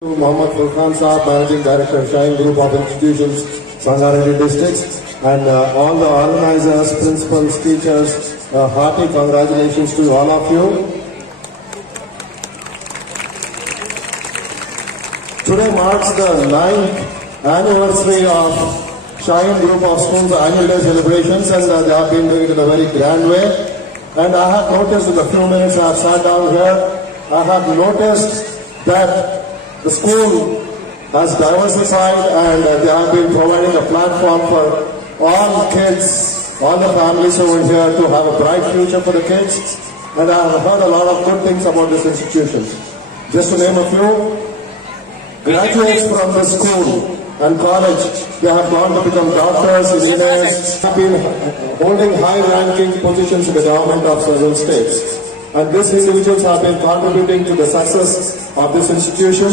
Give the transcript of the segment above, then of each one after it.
Mohammad Furqan Saab, Managing Director, Shine Group of Institutions, Sangareddy District, and all the organizers, principals, teachers, hearty congratulations to all of you. Today marks the 9th anniversary of Shine Group of Schools Annual Day celebrations, and they have been doing it in a very grand way. And I have noticed in the few minutes I have sat down here, I have noticed that the school has diversified and they have been providing a platform for all kids, all the families over here to have a bright future for the kids. And I have heard a lot of good things about this institution. Just to name a few, graduates from the school and college, they have gone to become doctors, engineers, have been holding high-ranking positions in the government of several states. And these individuals have been contributing to the success of this institution.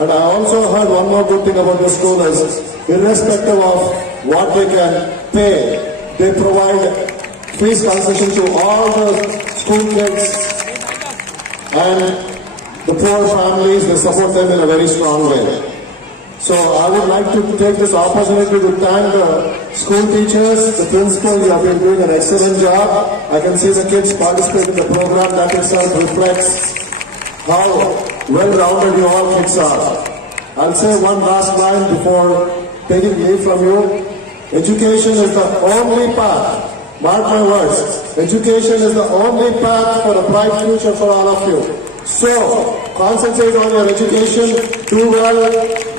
And I also heard one more good thing about the school is, irrespective of what they can pay, they provide fees concession to all the school kids and the poor families. They support them in a very strong way. So I would like to take this opportunity to thank the school teachers, the principal. You have been doing an excellent job. I can see the kids participate in the program. That itself reflects how well-rounded you all kids are. I'll say one last line before taking leave from you. Education is the only path. Mark my words. Education is the only path for a bright future for all of you. So, concentrate on your education, do well,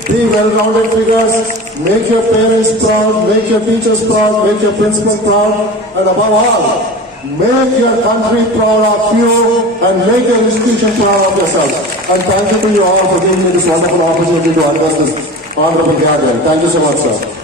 be well-rounded figures, make your parents proud, make your teachers proud, make your principal proud, and above all, make your country proud of you and make your institution proud of yourself. And thank you to you all for giving me this wonderful opportunity to address this honorable gathering. Thank you so much, sir.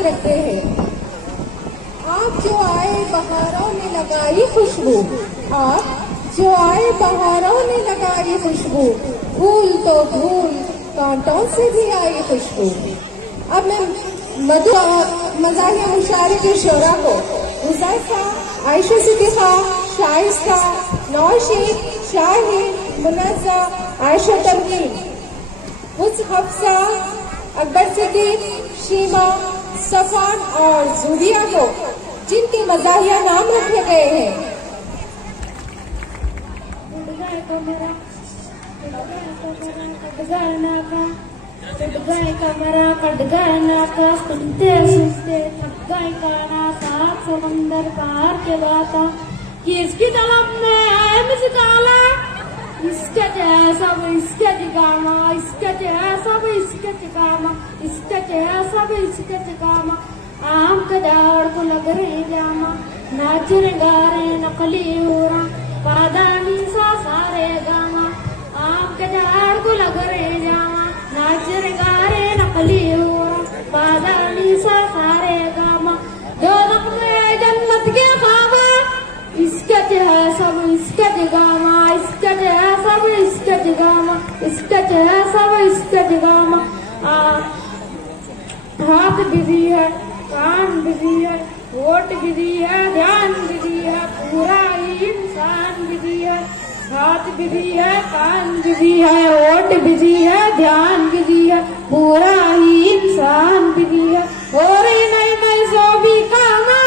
याद रखते हैं। आप जो आए बहारों ने लगाई खुशबू, आप जो आए बहारों ने लगाई खुशबू, फूल तो फूल कांटों से भी आई खुशबू। अब मैं मधु मज़ाहिया मुशायरे के शोरा को हुज़ैफा, आयशा सिद्दीक़ा, शाइस्ता, नौशीन, शाहीन, मुनज़्ज़ा, आयशा तमकीन, हफ्सा, अकबर सिद्दीक, शीमा, सफान और ज़ुबिया को जिनके मज़ाहिया नाम रखे गए हैं। समंदर पार के बाता कि इसकी तलब में आए मुझकाला, इसके जैसा वो इसके जिगामा, इसके जैसा वो इसके जिगामा, इसके जैसा वो इसके जिगामा। आम के दाड़ को लग रहे जामा, नाचर गा रहे नकली उरा, पादानी सा सारे गामा। आम के दाड़ को लग रहे जामा, नाचर गा रहे नकली उरा, पादानी सा सारे गामा। जो नकले जन्नत के खामा, इसके जैसा वो इसके जगामा, इसके जैसा वो इसके जगामा, इसके जैसा वो इसके जगामा। हाथ बिजी है, कान बिजी है, होठ बिजी है, ध्यान बिजी है, पूरा इंसान बिजी है। हाथ बिजी है, कान बिजी है, होठ बिजी है, ध्यान बिजी है, पूरा ही इंसान बिजी है। और नई नई सो भी कामा,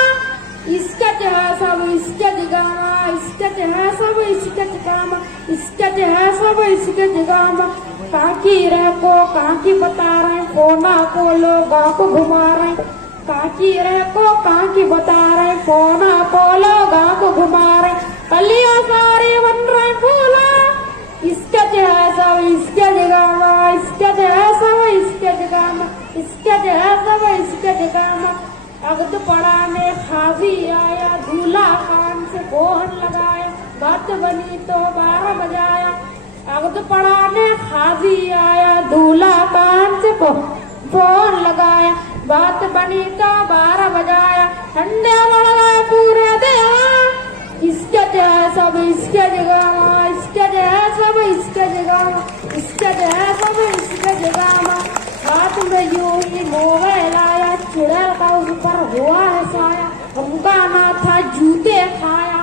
इसका जैसा वो इसका जगामा, इसका जैसा वो इसका जगामा, इसका जैसा वो इसका जगामा। काकी रह को काकी बता रहे, कोना को लोगों को घुमा रहे, काकी रह को काकी बता रहे, कोना को लोगों को घुमा रहे। कलियां सारे बन रहे फूला, इसका जैसा वो इसका जगामा, इसका जैसा वो इसका जगामा, इसका जैसा वो इसका जगामा। अगद पड़ा ने खाजी आया, दूल्हा खान से बोहन लगाया, बात बनी तो 12 बजाया। अगद पड़ा ने खाजी आया, दूल्हा खान से बोहन लगाया, बात बनी तो 12 बजाया। ठंडे बढ़ गए पूरे देवा, इसके जैसा वो इसके जगामा, इसके जैसा वो इसके जगामा, इसके जैसा वो इसके जगामा। हाथ में यूं ही मोबाइल आया, चुड़ैल का उस पर हुआ है साया, हमका ना था जूते खाया।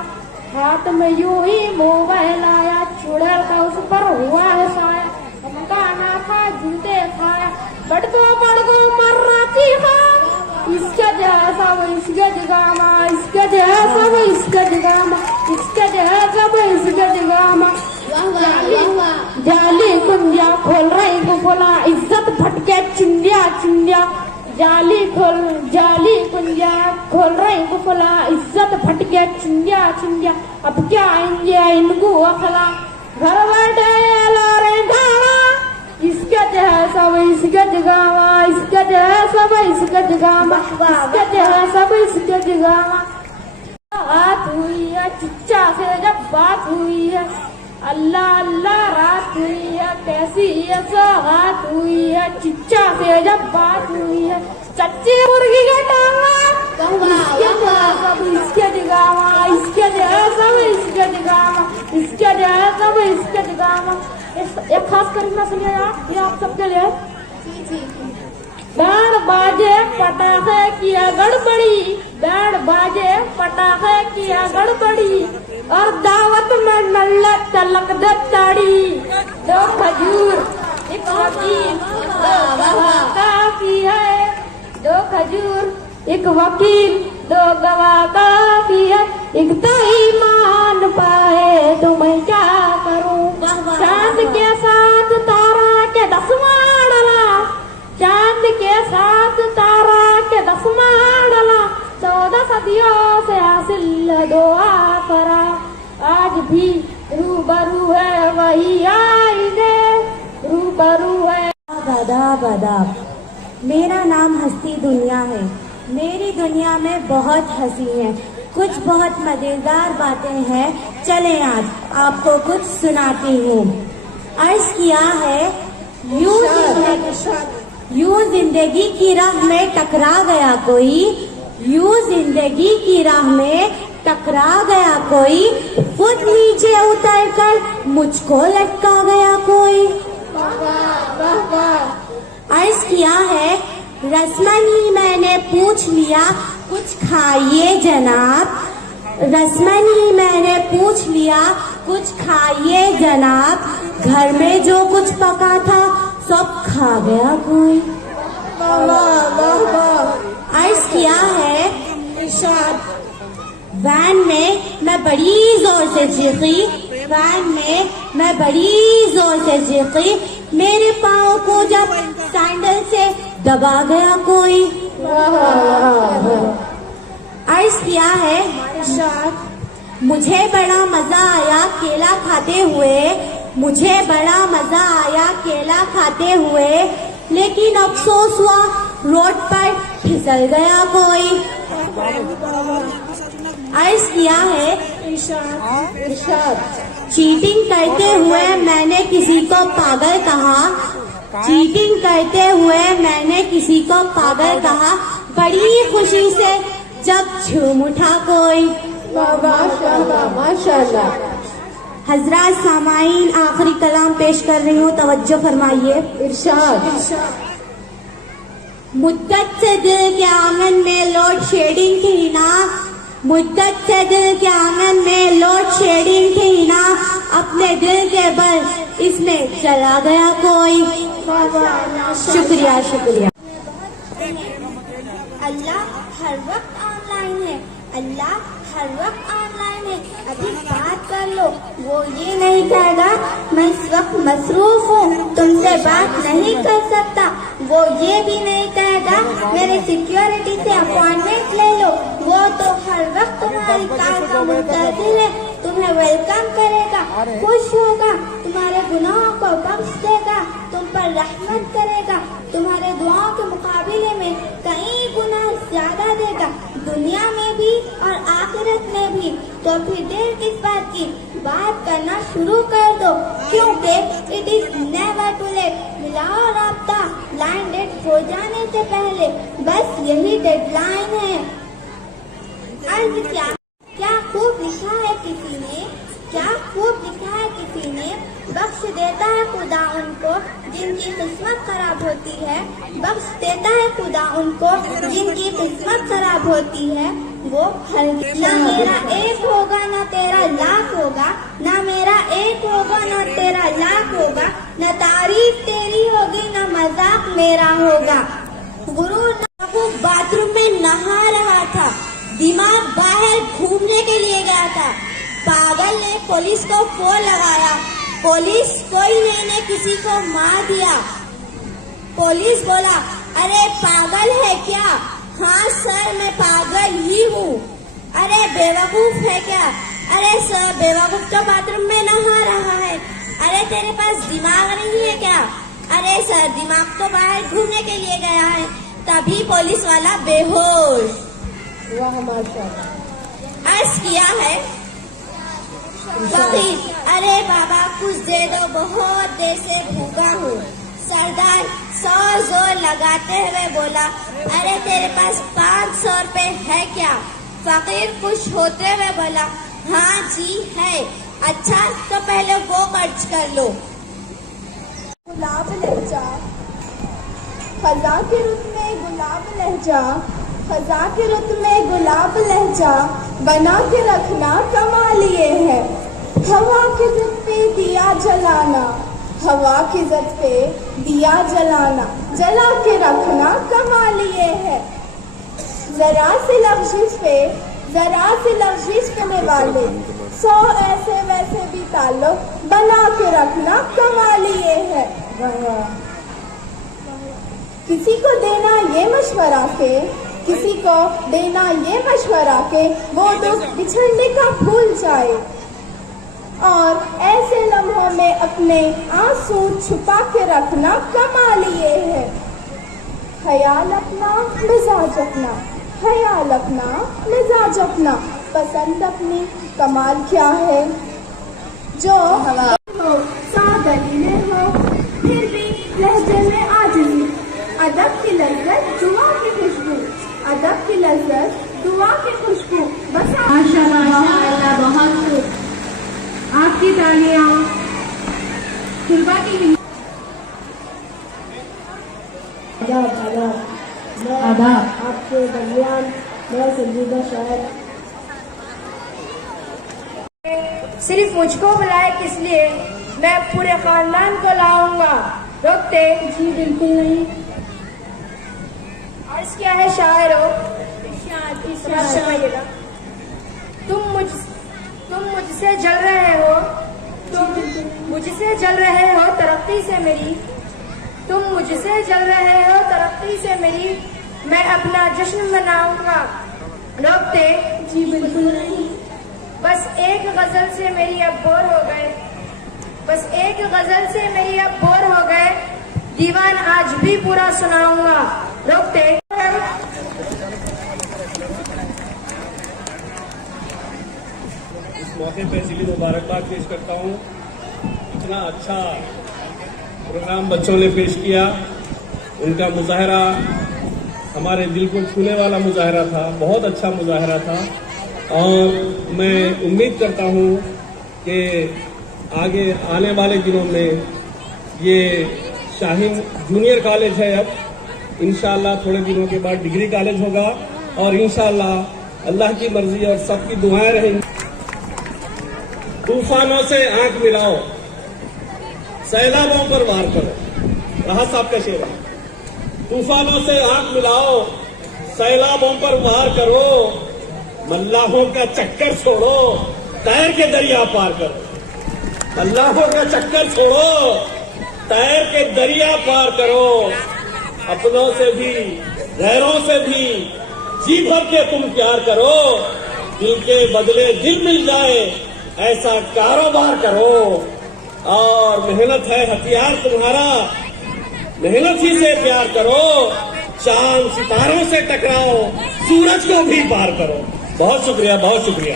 हाथ में यूं ही मोबाइल आया, चुड़ैल का उस पर हुआ है साया, हमका ना था जूते खाया। बड़को मर रही खा, इसके जैसा वो इसके जगामा, इसके जैसा वो इसके जगामा, इसके जैसा वो इसके जगामा। जाली कुंजा खोल रही गुफला, इज्जत भटके चिंदिया चिंदिया। जाली कुंजा खोल रही गुफला, इज्जत भटके चिंदिया चिंदिया। अब क्या आएंगे इनको अखला, घर बैठे ला रहे धारा, इसके जैसा वो इसके जगामा, इसके जैसा वो इसके जगामा, इसके जैसा वो इसके जगामा। बात हुई है चिच्चा से जब बात हुई है, अल्लाह अल्लाह रात हुई है कैसी है सौगात हुई है। चिच्चा से जब बात हुई है, चच्ची मुर्गी का टांगा, इसके जगामा, इसके जैसा वो इसके जगामा, इसके जैसा वो इसके जगामा। एक खास करीना सुनिए यार, ये आप सबके लिए। बैंड बाजे पटाखे किया गड़बड़ी, बैंड बाजे पटाखे किया गड़बड़ी, और दावत में नल्ला तलक दे ताड़ी। 2 खजूर 1 वकील, 2 गवाह काफी है, 2 खजूर 1 वकील, 2 गवाह काफी है। एक दही मान पाए तो मैं क्या करूं, चांद के साथ तारा के 10वां डला, चांद के साथ तारा के 10वां डला। 14 सदियों से हासिल दुआ करा, आज भी रूबरू है वही आईने, रूबरू है। आदाब आदाब, मेरा नाम हस्ती दुनिया है। मेरी दुनिया में बहुत हंसी है, कुछ बहुत मजेदार बातें हैं। चले आज आपको कुछ सुनाती हूँ। अर्ज किया है यूं यूं जिंदगी की राह में टकरा गया कोई, यूं जिंदगी की राह में टकरा गया कोई, खुद नीचे उतर कर मुझको लटका गया कोई। अर्ज किया है, रस्मनी मैंने पूछ लिया कुछ खाइए जनाब, रस्मनी मैंने पूछ लिया कुछ खाइए जनाब, घर में जो कुछ पका था सब खा गया कोई। अर्ज किया है, इरशाद, वैन में मैं बड़ी जोर से चीखी, वैन में मैं बड़ी जोर से चीखी, मेरे पाँव को जब सैंडल से दबा गया कोई। अर्ज किया है, इरशाद, मुझे बड़ा मजा आया केला खाते हुए, मुझे बड़ा मजा आया केला खाते हुए, लेकिन अफसोस हुआ रोड पर फिसल गया कोई। अर्ज किया है, इरशाद, चीटिंग करते हुए मैंने किसी को पागल कहा, चीटिंग करते हुए मैंने किसी को पागल कहा, बड़ी खुशी से जब झूम उठा कोई। माशाल्लाह। हजरात सामाईन, आखिरी कलाम पेश कर रही हूँ, तवज्जो फरमाइए। इरशाद। मुद्दत से दिल के आंगन में लोड शेडिंग थी ना, मुद्दत से दिल के आंगन में लोड शेडिंग थी ना, अपने दिल के बल इसमें चला गया कोई। शुक्रिया शुक्रिया। अल्लाह हर वक्त ऑनलाइन है, अल्लाह हर वक्त ऑनलाइन है, अभी बात कर लो। वो ये नहीं कहेगा मैं इस वक्त मसरूफ हूँ, तुमसे बात नहीं कर सकता। वो ये भी नहीं कहेगा मेरे सिक्योरिटी से अपॉइंटमेंट ले लो। वो तो हर वक्त तुम्हारी कार का मुंतज़िर है, तुम्हें वेलकम करेगा, खुश होगा, तुम्हारे गुनाहों को बख्श देगा, तुम पर रहमत करेगा, तुम्हारे दुआओं के मुकाबले में कई गुना ज्यादा देगा, दुनिया में भी और आखिरत में भी। तो फिर देर किस बात की, बात करना शुरू कर दो, क्योंकि it is never too late. मिलाओ राब्ता लाइन डेट हो जाने से पहले, बस यही डेडलाइन है। अर्ज क्या खूब लिखा है किसी ने, क्या खूब लिखा है किसी ने, बख्श देता है खुदा उनको जिनकी किस्मत खराब होती है, बख्श देता है खुदा उनको जिनकी किस्मत खराब होती है। वो ना मेरा एक होगा ना तेरा लाख होगा, ना मेरा एक होगा ना तेरा लाख होगा, न तारीफ तेरी होगी न मजाक मेरा होगा। गुरूर वो बाथरूम में नहा रहा था, दिमाग बाहर घूमने के लिए गया था, पागल ने पुलिस को फोन लगाया, पुलिस कोई ने किसी को मार दिया। पुलिस बोला, अरे पागल है क्या? हाँ सर मैं पागल ही हूँ। अरे बेवकूफ है क्या? अरे सर बेवकूफ तो बाथरूम में नहा रहा है। अरे तेरे पास दिमाग नहीं है क्या? अरे सर दिमाग तो बाहर घूमने के लिए गया है। तभी पुलिस वाला बेहोश। अर्ज किया है फकीर, अरे बाबा कुछ दे दो, बहुत देर से भूखा हूँ। सरदार 100 जोर लगाते हुए बोला, अरे तेरे पास 500 रुपए है क्या? फकीर खुश होते हुए बोला, हाँ जी है। अच्छा तो पहले वो खर्च कर लो। गुलाब लहजा, खजा की रुत में गुलाब लहजा, खजा की रुत में गुलाब लहजा, बना के रखना कमाल ये है। हवा की ज़द पे दिया जलाना, हवा की ज़द पे दिया जलाना, जला के रखना कमाल ये है। जरा सी लफ्ज़िश करने वाले 100 ऐसे वैसे भी ताल्लुक बना के रखना कमाल ये है। किसी को देना ये मशवरा के, किसी को देना ये मशवरा के वो तो बिछड़ने का भूल जाए, और ऐसे लम्हों में अपने आंसू छुपा के रखना कमाल ये है। ख्याल अपना मिजाज अपना, ख्याल अपना मिजाज अपना, पसंद अपनी कमाल क्या है। जो हो 100 दलीलें हो फिर भी लहजे में आजिज़ी, अदब की लज्जत दुआ की खुशबू, अदब की लज्जत दुआ की खुशबू। बस माशाल्लाह माशाल्लाह, बहुत खूब। आपकी तालियां तुलबा की आदाब। आपके दरमियान मैं संजीदा शायर। सिर्फ मुझको बुलाए किस लिए, मैं पूरे खानदान को लाऊंगा। रोकते? जी बिल्कुल नहीं। अर्ज क्या है शायरों? शायद तुम मुझसे जल रहे हो, मुझसे जल रहे हो तरक्की से मेरी, तुम मुझसे जल रहे हो तरक्की से मेरी, मैं अपना जश्न मनाऊंगा। रोकते? जी बिल्कुल नहीं। बस एक गजल से मेरी अब बोर हो गए, बस एक गजल से मेरी अब बोर हो गए, दीवान आज भी पूरा सुनाऊंगा। रोकते? इस मौके पे दिली मुबारकबाद पेश करता हूँ। इतना अच्छा प्रोग्राम बच्चों ने पेश किया, उनका मुजाहरा हमारे दिल को छूने वाला मुजाहरा था, बहुत अच्छा मुजाहरा था। और मैं उम्मीद करता हूँ कि आगे आने वाले दिनों में ये शाहीन जूनियर कॉलेज है, अब इंशाअल्लाह थोड़े दिनों के बाद डिग्री कॉलेज होगा, और इंशाअल्लाह अल्लाह की मर्जी और सबकी दुआएं रहेंगी। तूफानों से आंख मिलाओ, सैलाबों पर वार करो, राहत साहब का शेर है। तूफानों से आंख मिलाओ, सैलाबों पर वार करो, मल्लाहों का चक्कर छोड़ो, तैर के दरिया पार करो। मल्लाहों का चक्कर छोड़ो, तैर के दरिया पार करो। अपनों से भी गैरों से भी जी भर के तुम प्यार करो, दिल के बदले दिल मिल जाए ऐसा कारोबार करो। और मेहनत है हथियार तुम्हारा, मेहनत ही से प्यार करो, चांद सितारों से टकराओ, सूरज को भी पार करो। बहुत शुक्रिया, बहुत शुक्रिया।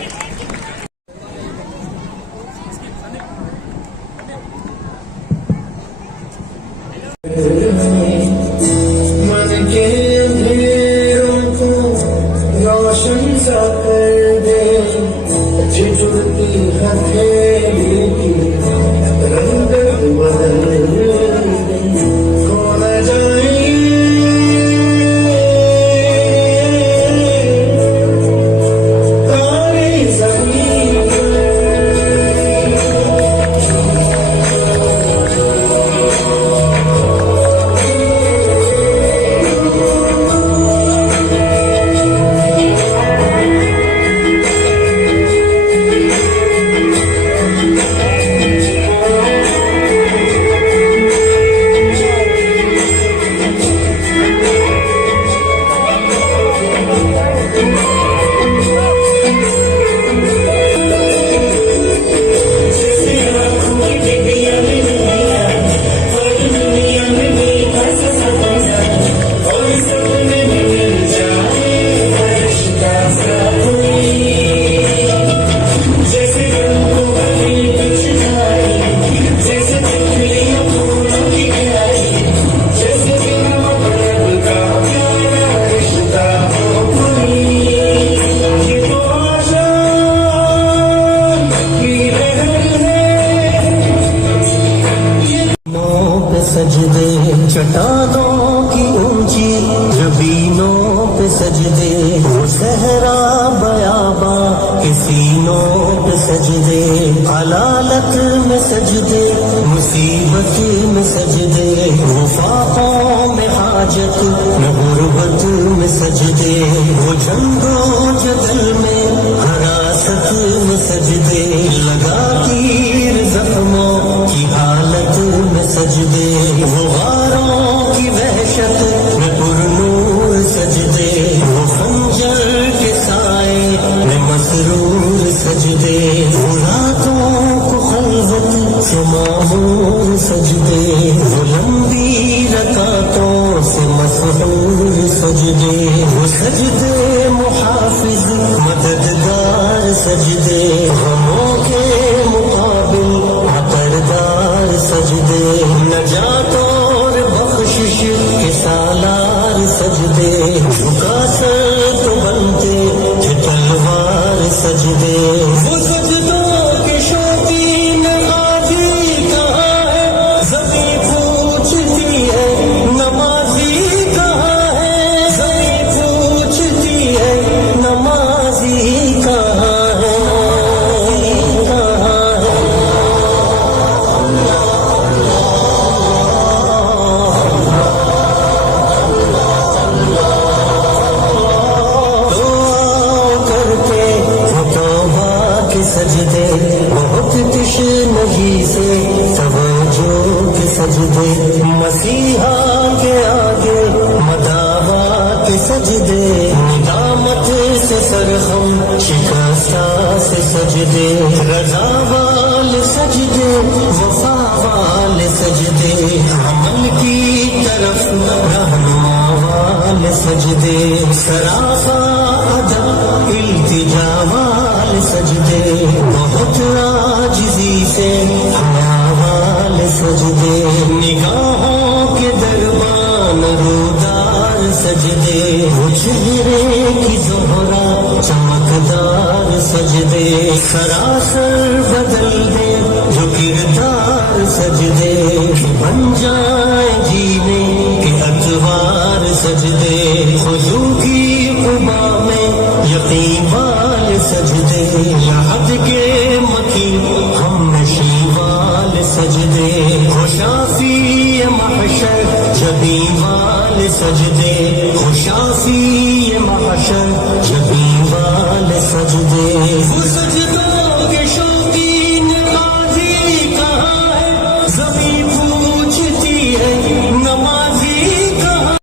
मन के अंधेरों को रोशन सा कर दे, झिझुरती हथेली की रंगत बदल दे, खो न जाए तारे ज़मीन सजदे, चट्टानों की ऊंची जबीनों पे सजदे, वो सहरा बयाबा के सीनों पे सजदे, अलालत में सजदे, मुसीबत में सजदे, वफाओं में हाजत में गुर्बत में सजदे, वो जंगो जदल में हरासत में सजदे, लगा तीर जख्मों की हालत में सजदे, वो गारों की वहशत में पुरनूर सजदे, वो खंजर के साए में मसरूर सजदे, वो रातों को खलवत से मामूर सजदे, वो लंबी रकातों से मसरूर सजदे, वो सजदे मुहाफिज मददगार सजदे, गमों के मुकाबिल परदार सजदे, नजात और बख्शिश के साल दे, झुका सर तो बनते थे तलवार सजदे। वो सजदों के शौकीन गाजी कहाँ है, ज़मीं पूछती है नमाजी कहाँ है, ज़मीं पूछती है नमाजी कहाँ है, कहाँ है। सजदे बहुत तशनगी से तवज्जो के सजदे, मसीहा के आगे मदावा के सजदे, निदामत से सरहम शिकस्ता से सजदे, रजा वाले सजदे वफा वाले सजदे, अमल की तरफ रहनुमा वाले सजदे, सराफा अदब इल्तिजा वाले सजदे, बहुत आजिज़ी से हया वाले सजदे, निगाहों के दरबान रूदार सजदे, चेहरे की ज़ोहरा चमकदार सजदे, सरासर बदल दे जो किरदार सजदे, बन जाए जीने के अतवार सजदे, खुशू की क़ुबा में यकीन वाले सजदे, याद के मकी हम नशी वाले सजदे, खुशाफी महशर जबी वाले सजदे, खुशाफी महशर जबी वाले सजदे। वो सजदों के शौकीन गाजी कहाँ है, ज़मीं पूछती है नमाजी कहाँ।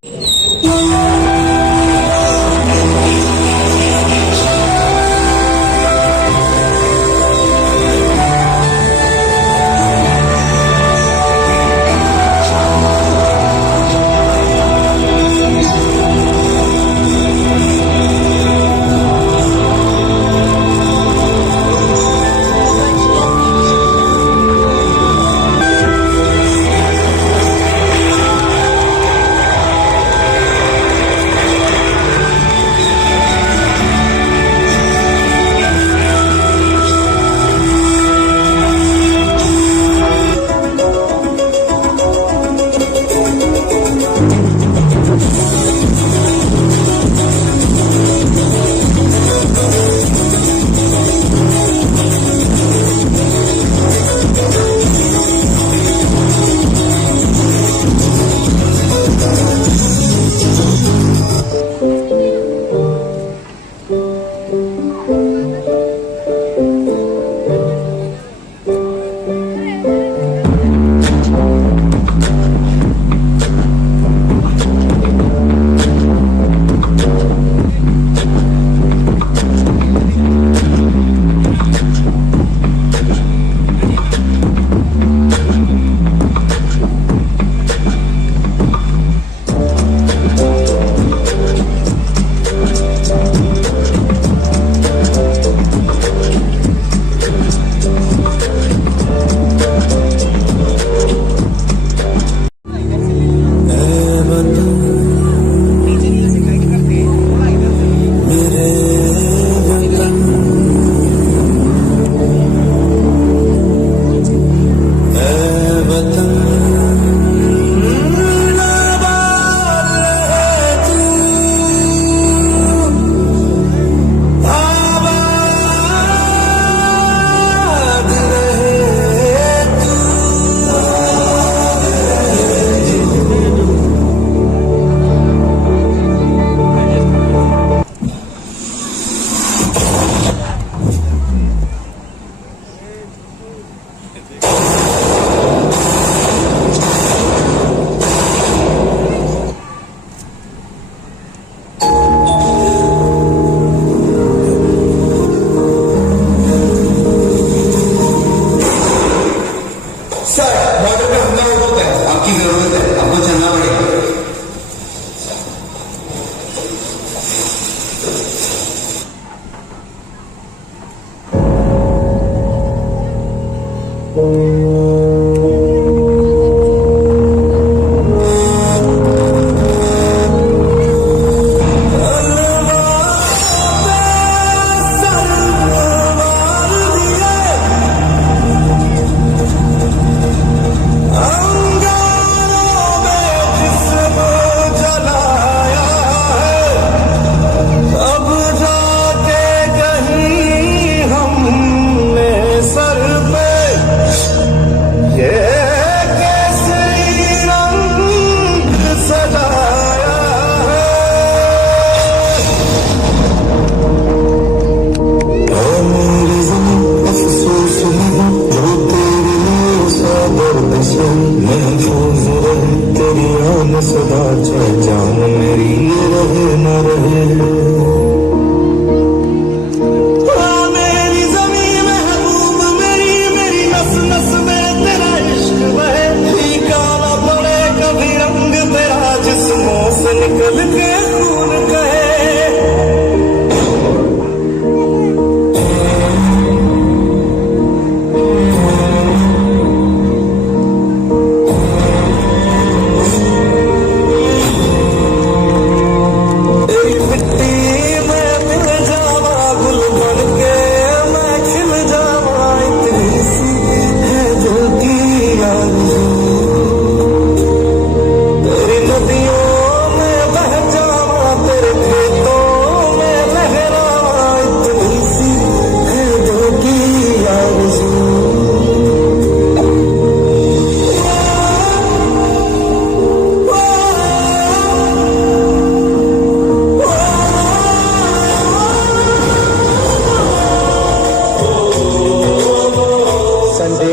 ये सदा चाहे जान मेरी रहे न रहे। मेरी ज़मीं महबूब मेरी, मेरी नस नस में तेरा इश्क बहे। फीका न पड़े कभी रंग तेरा जिस्मों से निकल के खून कहे।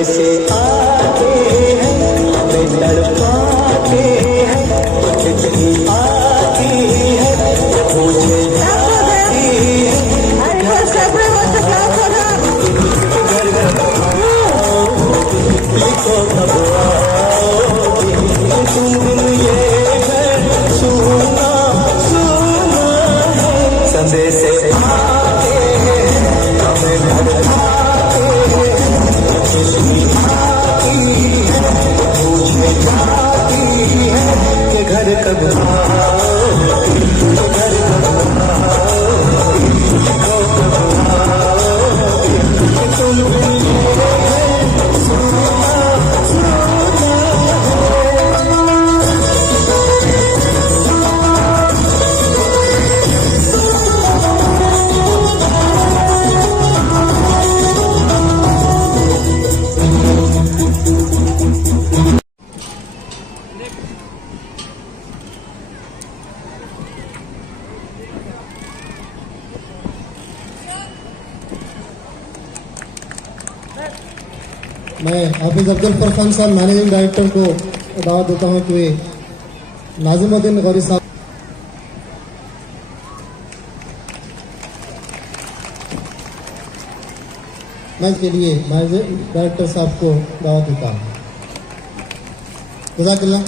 से आते हैं वे तड़पाते हैं, खिचड़ी आती है मुझे जाती है। लिखो तब आओगी तुम बिन ये घर सुना सुना है। संदेश से आते हैं हमें तड़पाते हैं, खिचड़ी आती है मुझे जाती है कि घर कब आओगी, घर कब आओगी, लिखो कब आओगी तुम बिन ये घर सुना सुना है। मैं हाफिज अब्दुल फरखान साहब मैनेजिंग डायरेक्टर को दावत देता हूं कि वे नाजिमुद्दीन गौरी साहब मैं के लिए मैनेजिंग डायरेक्टर साहब को दावत देता हूं। जज़ाकल्लाह।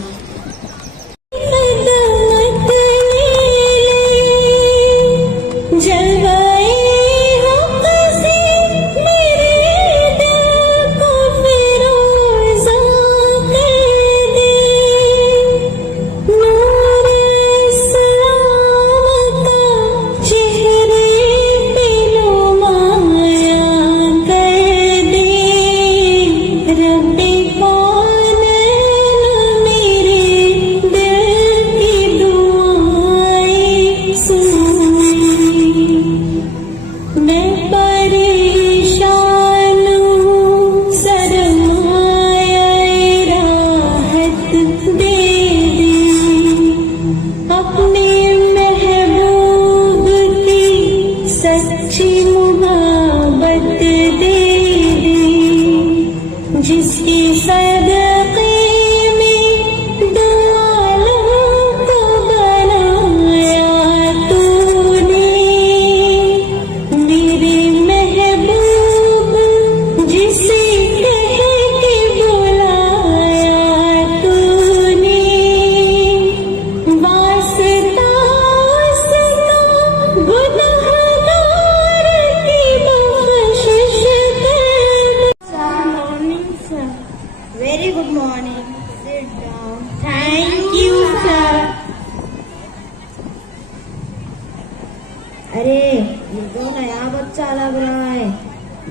जिसकी सदक़े में दो आलम को बनाया तूने, मेरे महबूब जिसे कह के बुलाया तूने। वास्ता उसका गुनहगार की बख्शिश कर। Very good morning. Sit down. Thank you, sir. अरे ये तो नया बच्चा लग रहा है,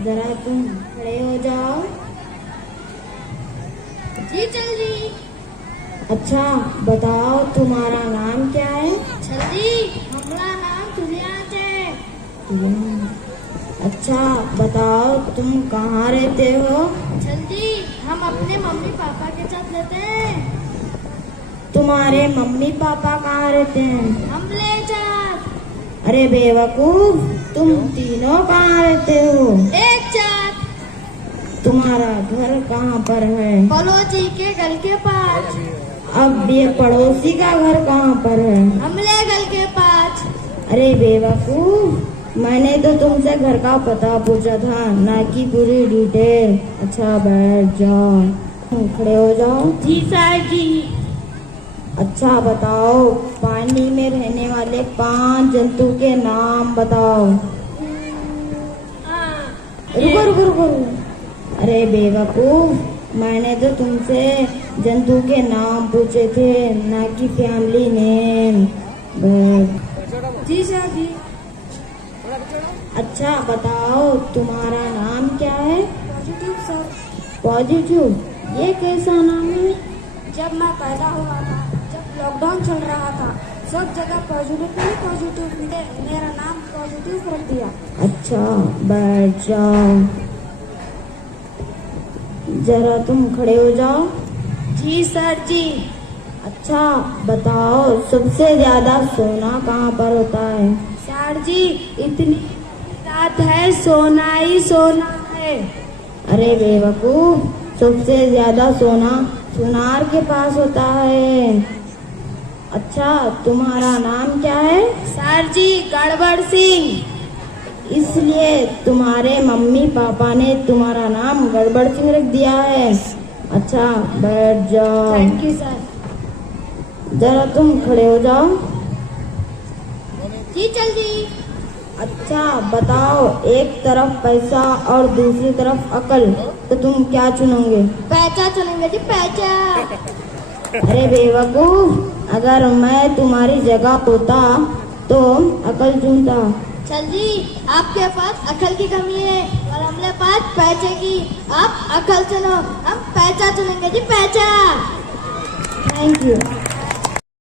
जरा तुम खड़े हो जाओ। जी जल्दी। अच्छा बताओ तुम्हारा नाम क्या है? जल्दी हमारा नाम दुनिया है। अच्छा बताओ तुम कहाँ रहते हो? जल्दी हम अपने मम्मी पापा के साथ रहते हैं। तुम्हारे मम्मी पापा कहाँ रहते हैं? हम ले जात। अरे बेवकूफ, तुम तीनों कहाँ रहते हो? एक साथ। तुम्हारा घर कहाँ पर है? बलोची के घर के पास। अब ये पड़ोसी का घर कहाँ पर है? हमले घर के पास। अरे बेवकूफ, मैंने तो तुमसे घर का पता पूछा था, ना कि पूरी डिटेल। अच्छा बैठ जाओ, खड़े हो जाओ। जी सर जी। अच्छा बताओ, पानी में रहने वाले 5 जंतु के नाम बताओ। रुको रुको रुको। अरे बेवकूफ, मैंने तो तुमसे जंतु के नाम पूछे थे, ना कि फैमिली नेम। जी सर जी। अच्छा बताओ, तुम्हारा नाम क्या है? Positive sir. पॉजिटिव, ये कैसा नाम है? जब मैं पैदा हुआ था, जब लॉकडाउन चल रहा था, सब जगह पॉजिटिव मेरा नाम पॉजिटिव कर दिया। अच्छा बैठ जाओ, जरा तुम खड़े हो जाओ। जी सर जी। अच्छा बताओ, सबसे ज्यादा सोना कहाँ पर होता है? सर जी, इतनी रात है, सोना ही सोना है। अरे बेवकूफ, सबसे ज्यादा सोना सुनार के पास होता है। अच्छा तुम्हारा नाम क्या है? सर जी, गड़बड़ सिंह। इसलिए तुम्हारे मम्मी पापा ने तुम्हारा नाम गड़बड़ सिंह रख दिया है। अच्छा बैठ जाओ। Thank you sir. जरा तुम खड़े हो जाओ। जी जल्दी। अच्छा बताओ, एक तरफ पैसा और दूसरी तरफ अकल, तो तुम क्या चुनोगे? पैसा चलेंगे जी, पैसा। अरे बेवकूफ, अगर मैं तुम्हारी जगह होता तो अकल चुनता। सर जी, आपके पास अकल की कमी है और हमारे पास पैसे की। आप अकल चुनो, हम पैसा चुनेंगे जी, पैसा। Thank you.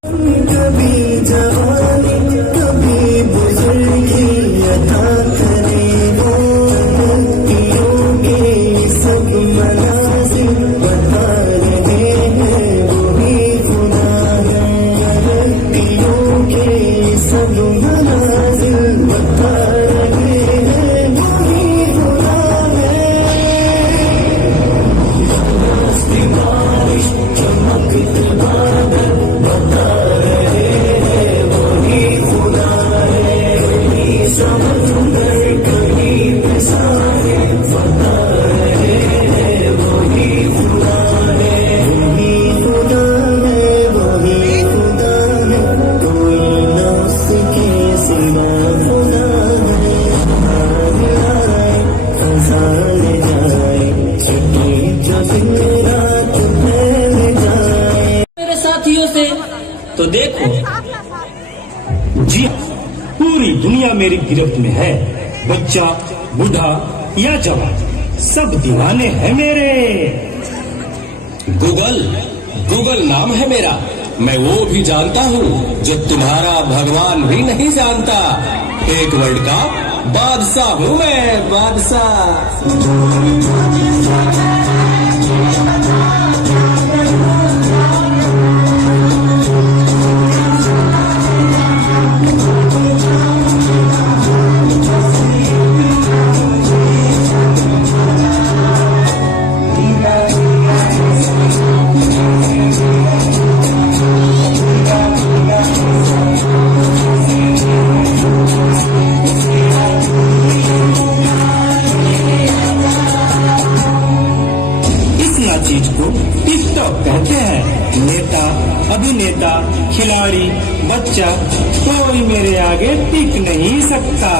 कभी जवानी कभी बुजुर्गी अदा करे वो पियोगे सब मनाजिर बता रहे हैं वही खुदा है। पियोगे सब मनाजिर बता रहे हैं वही खुदा है। बारिश चमकती बादल बता रहे हैं वही खुदा है। कहीं समंदर कहीं पिसारे बता रहे हैं वही खुदा है। वही खुदा है, वही खुदा है, कोई न उसके सिवा खुदा है। हार आए खजान जाए, छुट्टी जो दिन रात फैल जाए। मेरे साथियों से तो देखो जी, पूरी दुनिया मेरी गिरफ्त में है। बच्चा, बूढ़ा या जवान, सब दीवाने हैं मेरे। गूगल नाम है मेरा। मैं वो भी जानता हूँ जो तुम्हारा भगवान भी नहीं जानता। एक वर्ल्ड का बादशाह हूँ मैं, बादशाह। चीज को टिकटॉक कहते हैं। नेता, अभिनेता, खिलाड़ी, बच्चा, कोई मेरे आगे टिक नहीं सकता।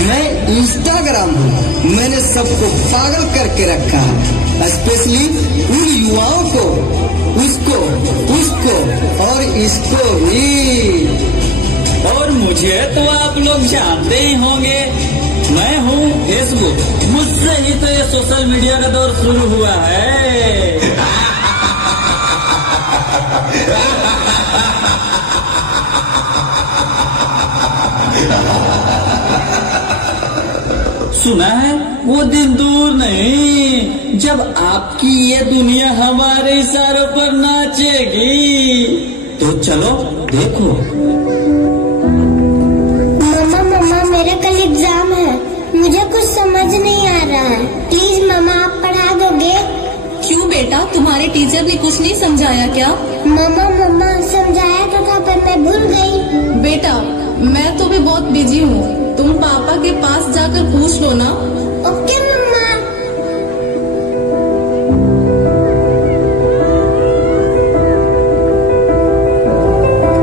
मैं इंस्टाग्राम हूँ, मैंने सबको पागल करके रखा है, स्पेशली उन युवाओं को, उसको और इसको भी। और मुझे तो आप लोग जानते ही होंगे, मैं हूँ फेसबुक। मुझसे ही तो ये सोशल मीडिया का दौर शुरू हुआ है। सुना है वो दिन दूर नहीं जब आपकी ये दुनिया हमारे इशारों पर नाचेगी। तो चलो देखो। मम्मा मेरा कल एग्जाम है, मुझे कुछ समझ नहीं आ रहा है, प्लीज मम्मा आप पढ़ा दोगे? क्यों बेटा, तुम्हारे टीचर ने कुछ नहीं समझाया क्या? मम्मा समझाया तो था पर मैं भूल गई। बेटा मैं तो भी बहुत बिजी हूँ, तुम पापा के पास जाकर पूछ लो ना। ओके मम्मा।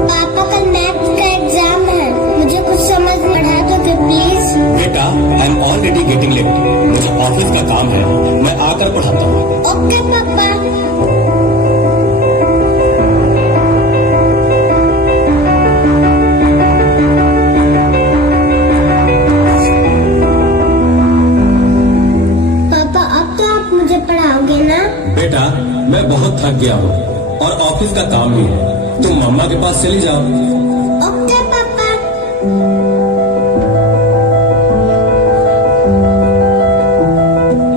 पापा कल मैथ्स का एग्जाम है, मुझे कुछ समझ नहीं पढ़ा दोगे प्लीज? बेटा I am already getting late, मुझे ऑफिस का काम है, मैं आकर पढ़ाता हूँ। ओके पापा। बेटा मैं बहुत थक गया हूँ और ऑफिस का काम भी है, तुम मम्मा के पास चली जाओ। ओके पापा।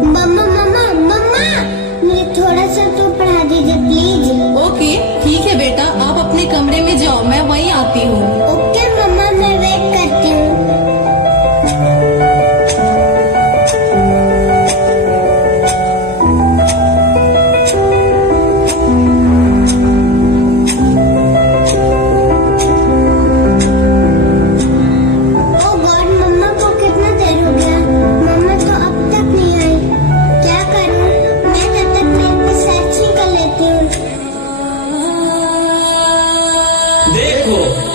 मम्मा मुझे थोड़ा सा तो पढ़ा दीजिए प्लीज। ओके ठीक है बेटा, आप अपने कमरे में जाओ, मैं वहीं आती हूँ। ओके मम्मा, मैं वेट करती हूँ।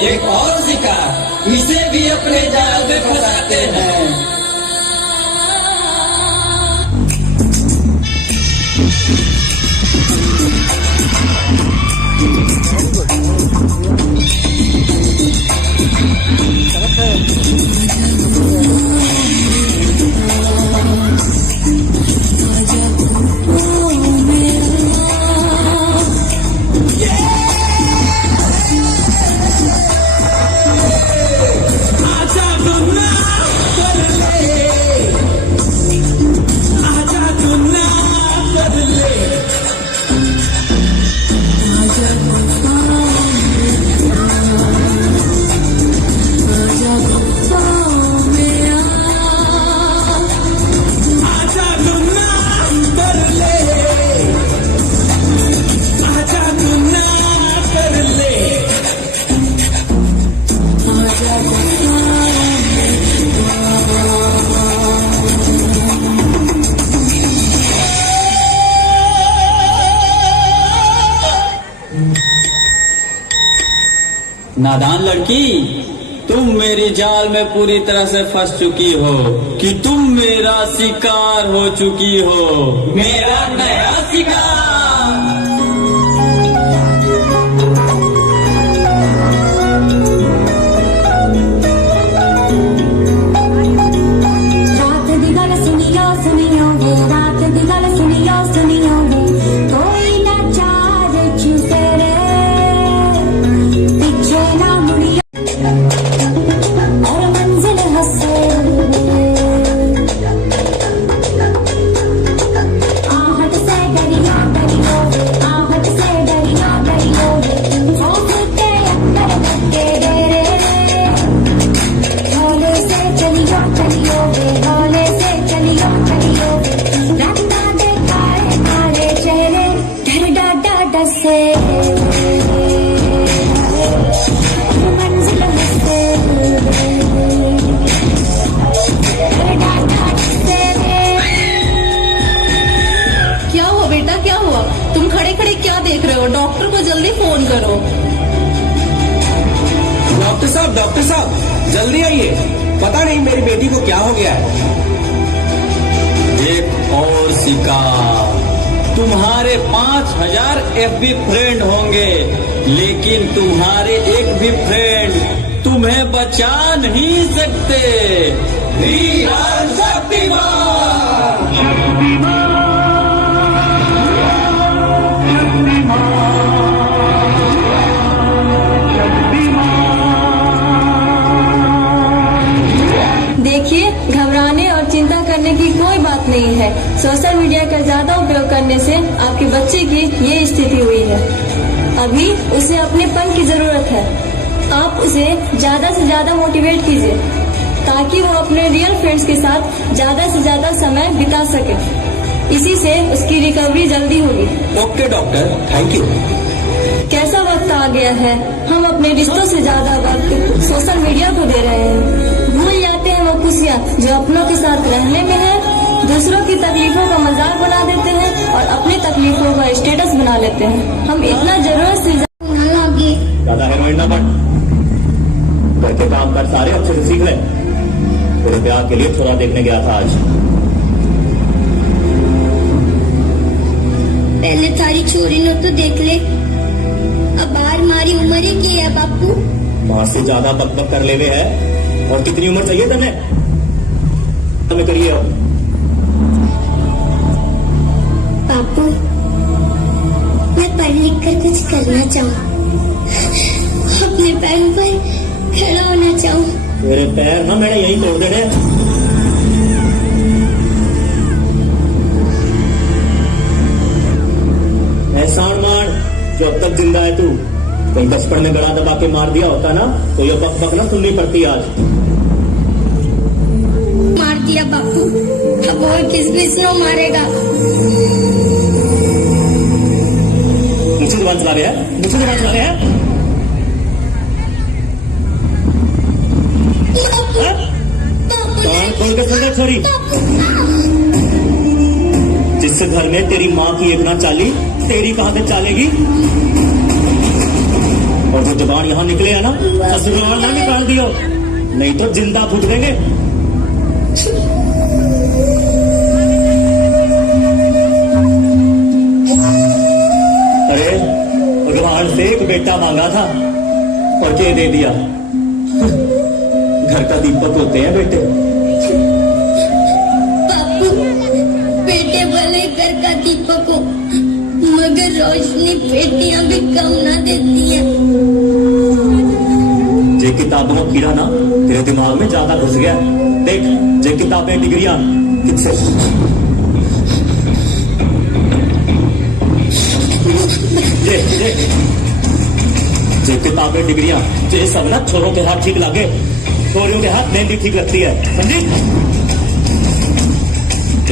एक और शिकार, इसे भी अपने जाल में फंसाते हैं। नादान लड़की, तुम मेरी जाल में पूरी तरह से फंस चुकी हो कि तुम मेरा शिकार हो चुकी हो, मेरा नया शिकार। रात दी गल सुनियो सुनियो वे, रात दी गल सुनियो सुनियो वे, कोई ना चार चूसे रे, पीछे ना मुड़ियो और मंजिल हंसे, आहट से डरियो डरियो, आहट से डरियो डरियो, खौफ के अंदर लगे डेरे, हौले से चलियो चलियो वे, हौले से चलियो चलियो वे, रास्ता देखाए काले चेहरे, डर डाटा डसे, मंजिल हंसे, डर डाटा डसे। क्या हुआ बेटा, क्या हुआ? तुम खड़े खड़े क्या देख रहे हो? डॉक्टर को जल्दी फोन करो। डॉक्टर साहब जल्दी आइए, पता नहीं मेरी बेटी को क्या हो गया है। एक और शिकार, तुम्हारे 5000 FB फ्रेंड होंगे, लेकिन तुम्हारे एक भी फ्रेंड तुम्हें बचा नहीं सकते। वीर शक्तिमान। देखिए, घबराने और चिंता करने की कोई बात नहीं है। सोशल मीडिया का ज्यादा उपयोग करने से आपके बच्चे की ये स्थिति हुई है। अभी उसे अपनेपन की जरूरत है। आप उसे ज्यादा से ज्यादा मोटिवेट कीजिए ताकि वो अपने रियल फ्रेंड्स के साथ ज्यादा से ज्यादा समय बिता सके। इसी से उसकी रिकवरी जल्दी होगी। Okay doctor, thank you. कैसा वक्त आ गया है, हम अपने रिश्तों से ज्यादा वक्त सोशल मीडिया को दे रहे हैं। भूल जाते हैं वो खुशियाँ जो अपनों के साथ रहने में है। दूसरों की तकलीफों का मजाक बना देते हैं और अपनी तकलीफों का स्टेटस बना लेते हैं। हम इतना जरूरत से ज्यादा हेरोइन ना बन, घर के काम कर सारे अच्छे से सीख ले। तेरे ब्याह के लिए छोरा देखने गया था आज। पहले थारी छोरी ने तो देख ले, अब बाहर मारी उम्र ही की है बापू। माँ से ज्यादा बकबक कर ले है। और कितनी उम्र चाहिए तने हमें करिए हो? बापू मैं पढ़ लिख कर कुछ करना चाहूँ, अपने पैरों पर खड़ा होना चाहूँ। तेरे पैर ना मैंने यही तोड़ देने। एहसान मान जो अब तक जिंदा है तू। कहीं बचपन में गला दबा के मार दिया होता ना तो ये बक बक ना सुननी पड़ती आज। मार दिया बापू, अब और किस मारेगा? मुझे जुबान चला रहे हैं, मुझे जुबान चला रहे हैं। कान खोल के सुन छोरी, जिस घर में तेरी माँ की एक ना चाली, तेरी कहां से चालेगी? और जो जुबान यहाँ निकले है ना, ससुराल ना निकाल दियो, नहीं तो जिंदा फूट देंगे। अरे भगवान से एक बेटा मांगा था और ये दे दिया। घर का दीपक होते हैं बेटे। बापू बेटे भले घर का दीपक हो, मगर रोशनी बेटियां भी कम ना देती हैं। जे किताबों का कीड़ा ना तेरे दिमाग में ज्यादा घुस गया। देख जे किताबें डिग्रियां किससे? जे किताबें डिग्रियां जे सब ना छोरों के हाथ ठीक लगे, छोरियों के हाथ मेहंदी ठीक लगती है, समझी?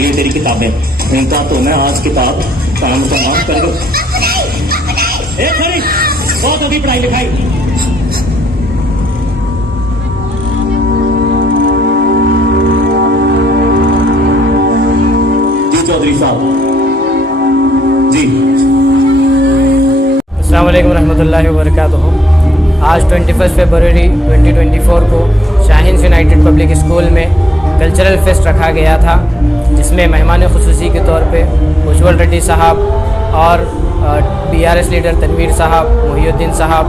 ये तेरी किताबें, इनका तो मैं आज किताब काम तमाम कर दो। खरी बहुत होगी पढ़ाई लिखाई। जी चौधरी साहब जी। अस्सलाम वालेकुम रहमतुल्लाहि व बरकातुहू। आज 21 फरवरी 2024 को शाहीन यूनाइटेड पब्लिक स्कूल में कल्चरल फेस्ट रखा गया था, जिसमें मेहमान खुसूसी के तौर पे उज्ज्वल रेड्डी साहब और PRS लीडर तनवीर साहब, मुहियुद्दीन साहब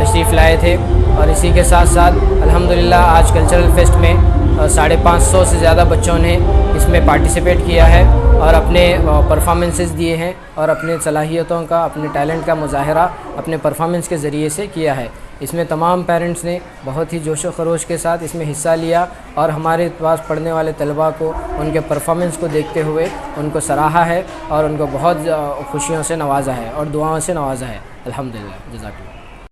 तशरीफ़ लाए थे। और इसी के साथ साथ अल्हम्दुलिल्लाह आज कल्चरल फेस्ट में 550 से ज़्यादा बच्चों ने इसमें पार्टिसिपेट किया है और अपने परफॉर्मेंसेस दिए हैं और अपने सलाहियतों का, अपने टैलेंट का मुजाहरा अपने परफॉर्मेंस के ज़रिए से किया है। इसमें तमाम पेरेंट्स ने बहुत ही जोश व खरोश के साथ इसमें हिस्सा लिया और हमारे पास पढ़ने वाले तलबा को उनके परफॉर्मेंस को देखते हुए उनको सराहा है और उनको बहुत खुशियों से नवाजा है और दुआओं से नवाजा है। अल्हम्दुलिल्लाह, जज़ाकल्लाह।